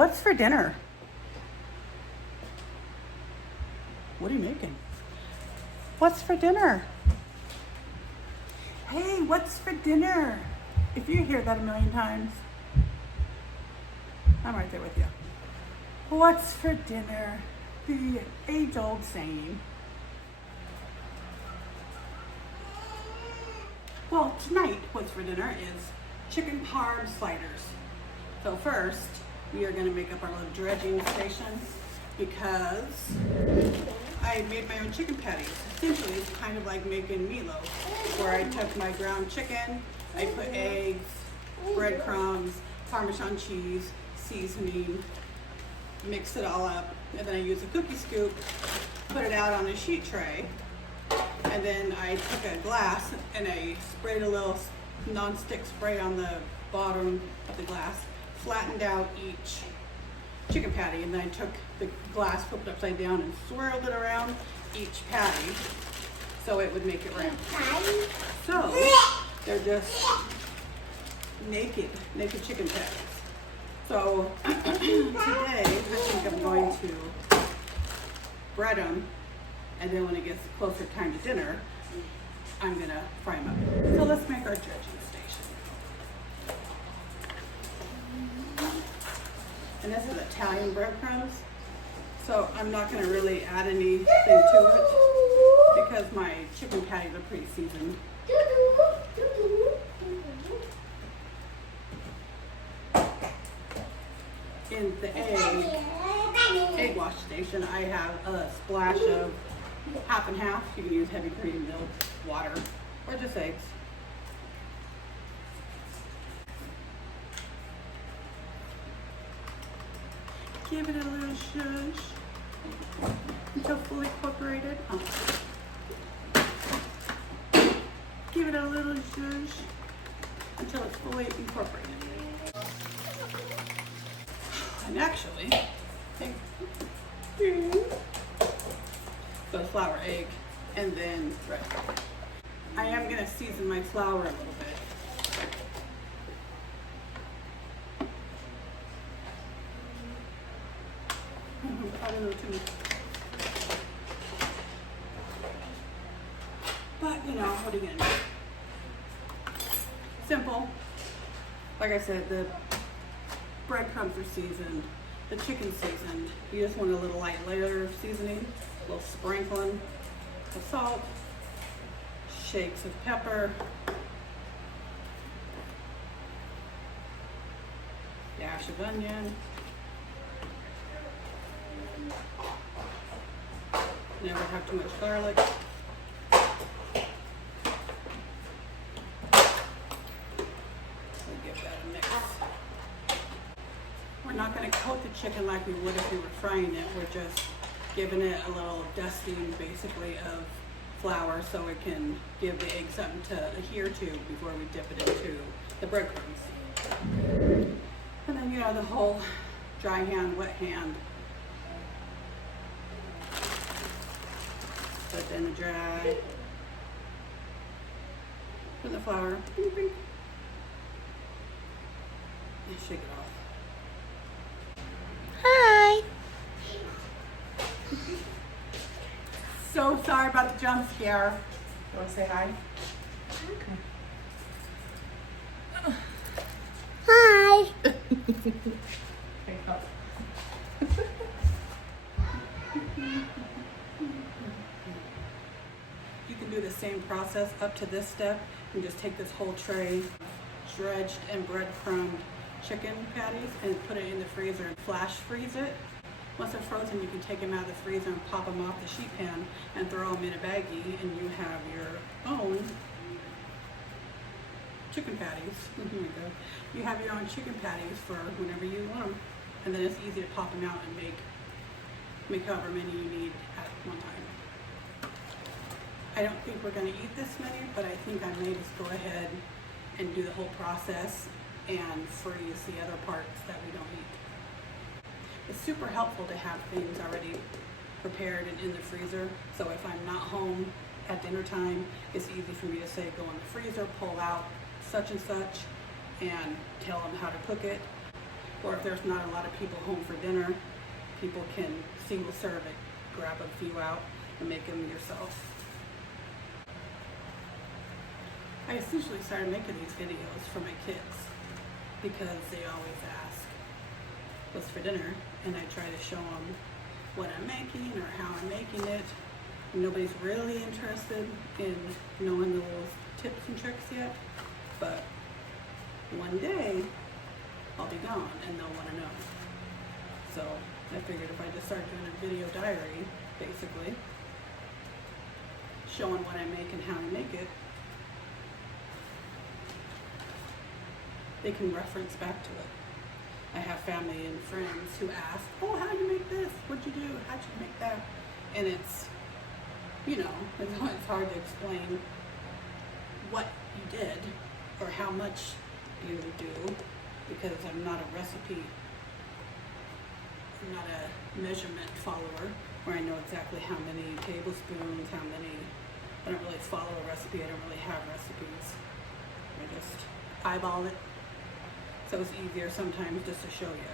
What's for dinner? What are you making? What's for dinner? Hey, what's for dinner? If you hear that a million times, I'm right there with you. What's for dinner? The age-old saying. Well, tonight, what's for dinner is chicken parm sliders. So first, we are going to make up our little dredging station because I made my own chicken patties. Essentially, it's kind of like making meatloaf, where I took my ground chicken, I put eggs, breadcrumbs, Parmesan cheese, seasoning, mix it all up, and then I use a cookie scoop, put it out on a sheet tray, and then I took a glass and I sprayed a little non-stick spray on the bottom of the glass, flattened out each chicken patty, and then I took the glass, flipped it upside down, and swirled it around each patty so it would make it round. So they're just naked chicken patties. So today I think I'm going to bread them, and then when it gets closer time to dinner, I'm gonna fry them up. So let's make our dredging station. And this is Italian breadcrumbs, so I'm not going to really add anything to it because my chicken patties are pretty seasoned. In the egg wash station, I have a splash of half and half. You can use heavy cream, milk, water, or just eggs. Give it a little shush until fully incorporated. Give it a little shush until it's fully incorporated. And actually, so flour, egg, and then bread. I am going to season my flour a little bit. But you know, what are you gonna do? Simple. Like I said, the breadcrumbs are seasoned, the chicken's seasoned. You just want a little light layer of seasoning, a little sprinkling of salt, shakes of pepper, dash of onion. Never have too much garlic. We'll give that a mix. We're not going to coat the chicken like we would if we were frying it. We're just giving it a little dusting, basically, of flour so it can give the egg something to adhere to before we dip it into the breadcrumbs. And then, you know, the whole dry hand, wet hand. Put it in the dry. Put the flour. Bing, bing. And shake it off. Hi. So sorry about the jump scare. You want to say hi? Okay. Hi. Okay, go. You can do the same process up to this step and just take this whole tray, dredged and breadcrumbed chicken patties, and put it in the freezer and flash freeze it. Once they're frozen, you can take them out of the freezer and pop them off the sheet pan and throw them in a baggie, and you have your own chicken patties. Here you go. You have your own chicken patties for whenever you want them, and then it's easy to pop them out and make however many you need at one time. I don't think we're going to eat this many, but I think I may just go ahead and do the whole process and freeze the other parts that we don't eat. It's super helpful to have things already prepared and in the freezer, so if I'm not home at dinner time, it's easy for me to say go in the freezer, pull out such and such, and tell them how to cook it. Or if there's not a lot of people home for dinner, people can single serve it, grab a few out and make them yourself. I essentially started making these videos for my kids because they always ask what's for dinner, and I try to show them what I'm making or how I'm making it. Nobody's really interested in knowing the little tips and tricks yet, but one day I'll be gone and they'll want to know. So I figured if I just start doing a video diary, basically, showing what I make and how I make it, they can reference back to it. I have family and friends who ask, oh, how do you make this? What'd you do? How'd you make that? And it's, you know, it's hard to explain what you did or how much you do, because I'm not a recipe, I'm not a measurement follower where I know exactly how many tablespoons, how many. I don't really follow a recipe. I don't really have recipes. I just eyeball it. So it's easier sometimes just to show you.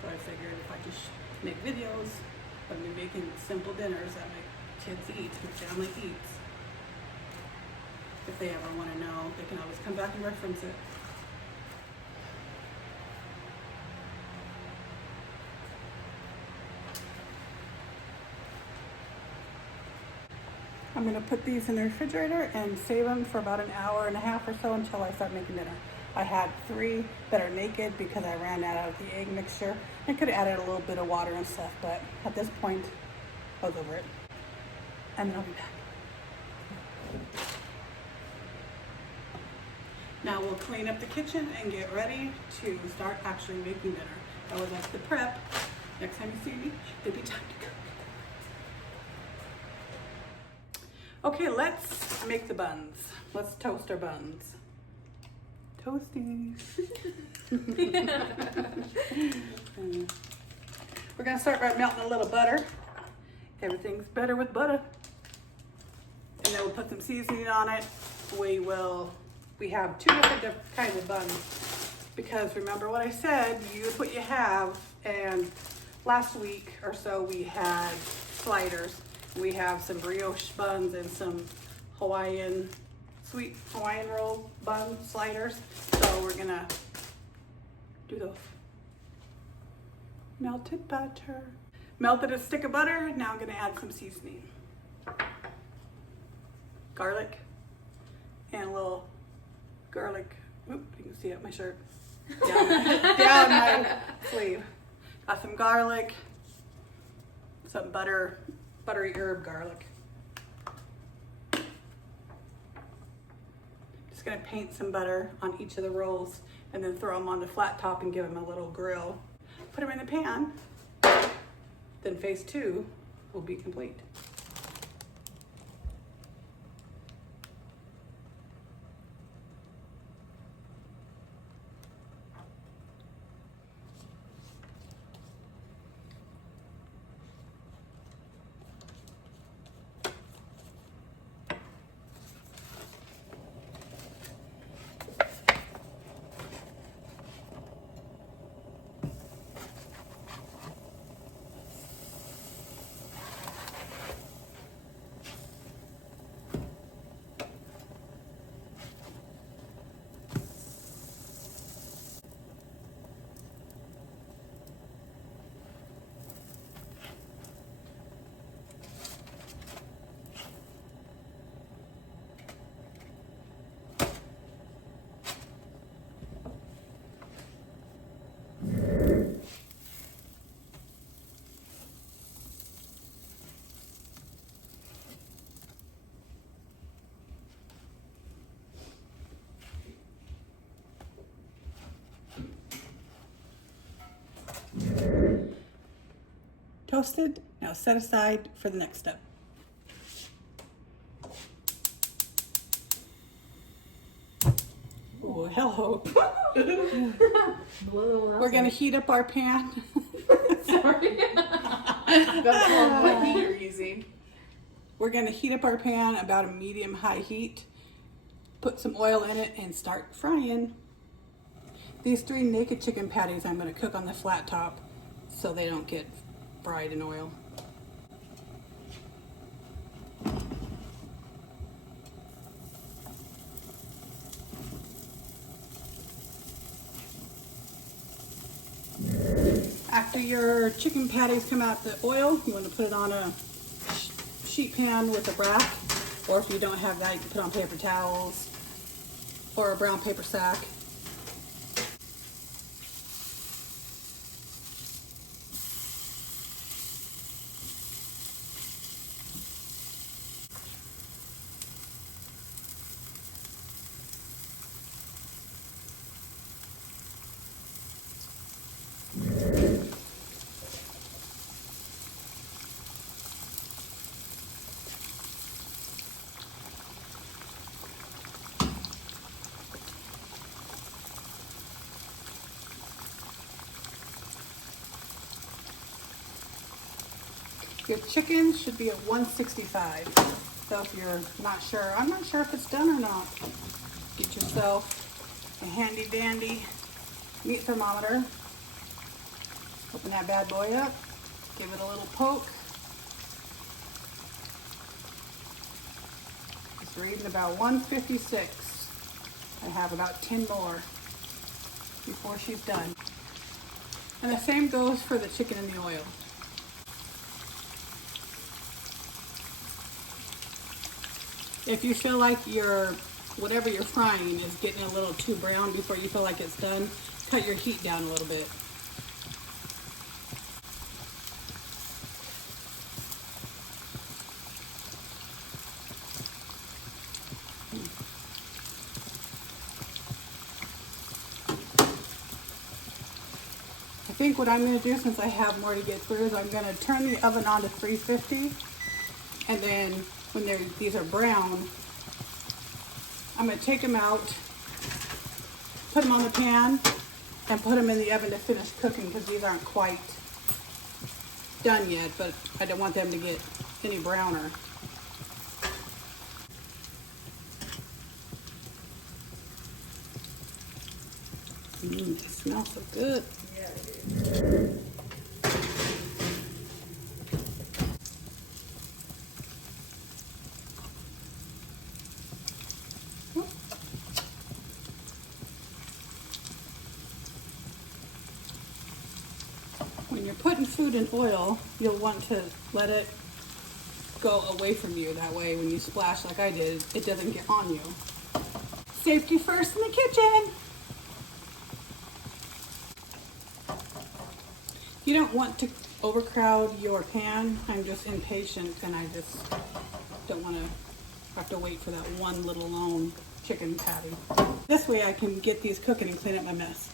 So I figured if I just make videos of me making simple dinners that my kids eat, my family eats, if they ever want to know, they can always come back and reference it. I'm going to put these in the refrigerator and save them for about an hour and a half or so until I start making dinner. I had 3 that are naked because I ran out of the egg mixture. I could have added a little bit of water and stuff, but at this point, I was over it. And then I'll be back. Now we'll clean up the kitchen and get ready to start actually making dinner. That was just the prep. Next time you see me, it'll be time to cook. Okay, let's make the buns. Let's toast our buns. Toasties. We're gonna start by melting a little butter. Everything's better with butter. And then we'll put some seasoning on it. We have 2 different kinds of buns, because remember what I said, use what you have. And last week or so we had sliders. We have some brioche buns and some sweet Hawaiian roll bun sliders. So we're gonna do those. Melted butter. Melted a stick of butter. Now I'm gonna add some seasoning. Garlic and a little garlic. Oop, you can see it, my shirt. Down my sleeve. Got some garlic, some butter. Buttery herb garlic. Just gonna paint some butter on each of the rolls and then throw them on the flat top and give them a little grill. Put them in the pan. Then phase 2 will be complete. Toasted, now set aside for the next step. Oh, hello. We're gonna heat up our pan. Sorry. That's what heat you're using. We're gonna heat up our pan about a medium-high heat. Put some oil in it and start frying. These 3 naked chicken patties I'm going to cook on the flat top so they don't get fried in oil. After your chicken patties come out the oil, you want to put it on a sheet pan with a brass, or if you don't have that, you can put on paper towels or a brown paper sack. Your chicken should be at 165. So if you're not sure, I'm not sure if it's done or not, get yourself a handy dandy meat thermometer. Open that bad boy up, give it a little poke. It's reading about 156. I have about 10 more before she's done. And the same goes for the chicken in the oil. If you feel like whatever you're frying is getting a little too brown before you feel like it's done, cut your heat down a little bit. I think what I'm going to do, since I have more to get through, is I'm going to turn the oven on to 350, and then when these are brown, I'm going to take them out, put them on the pan, and put them in the oven to finish cooking, because these aren't quite done yet, but I don't want them to get any browner. They smell so good. When you're putting food in oil, you'll want to let it go away from you. That way, when you splash like I did, it doesn't get on you. Safety first in the kitchen. You don't want to overcrowd your pan. I'm just impatient, and I just don't want to have to wait for that one little lone chicken patty. This way I can get these cooking and clean up my mess.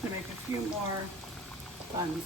I'm gonna make a few more buns.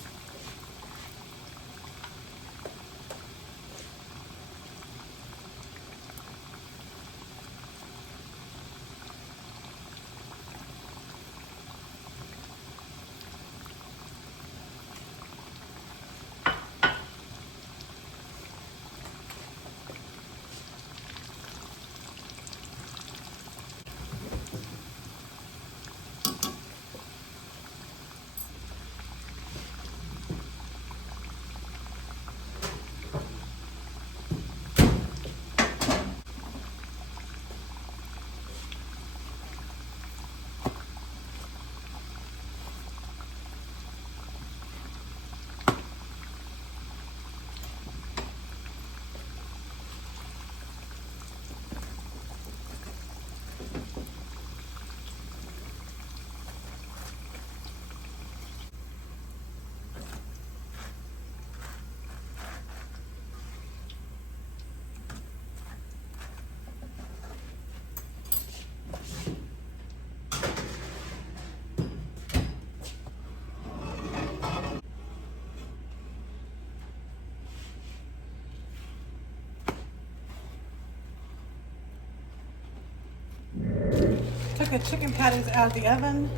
the chicken patties out of the oven.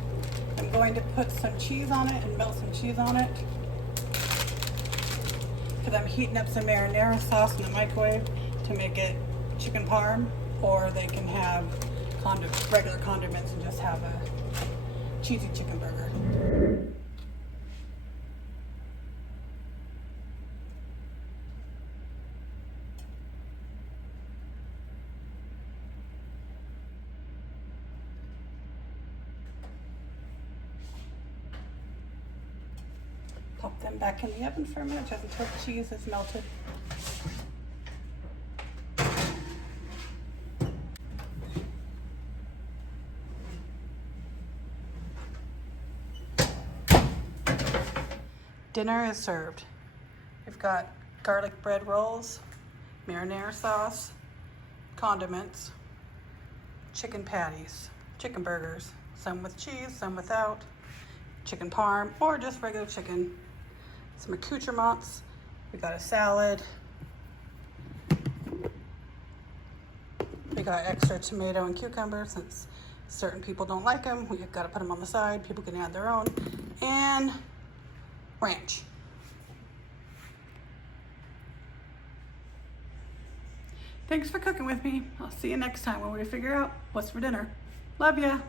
I'm going to put some cheese on it and melt some cheese on it. Because I'm heating up some marinara sauce in the microwave to make it chicken parm, or they can have regular condiments and just have a cheesy chicken burger. Pop them back in the oven for a minute just until the cheese is melted. Dinner is served. We've got garlic bread rolls, marinara sauce, condiments, chicken patties, chicken burgers, some with cheese, some without, chicken parm, or just regular chicken, some accoutrements. We got a salad. We got extra tomato and cucumber since certain people don't like them. We've got to put them on the side. People can add their own. And ranch. Thanks for cooking with me. I'll see you next time when we figure out what's for dinner. Love ya.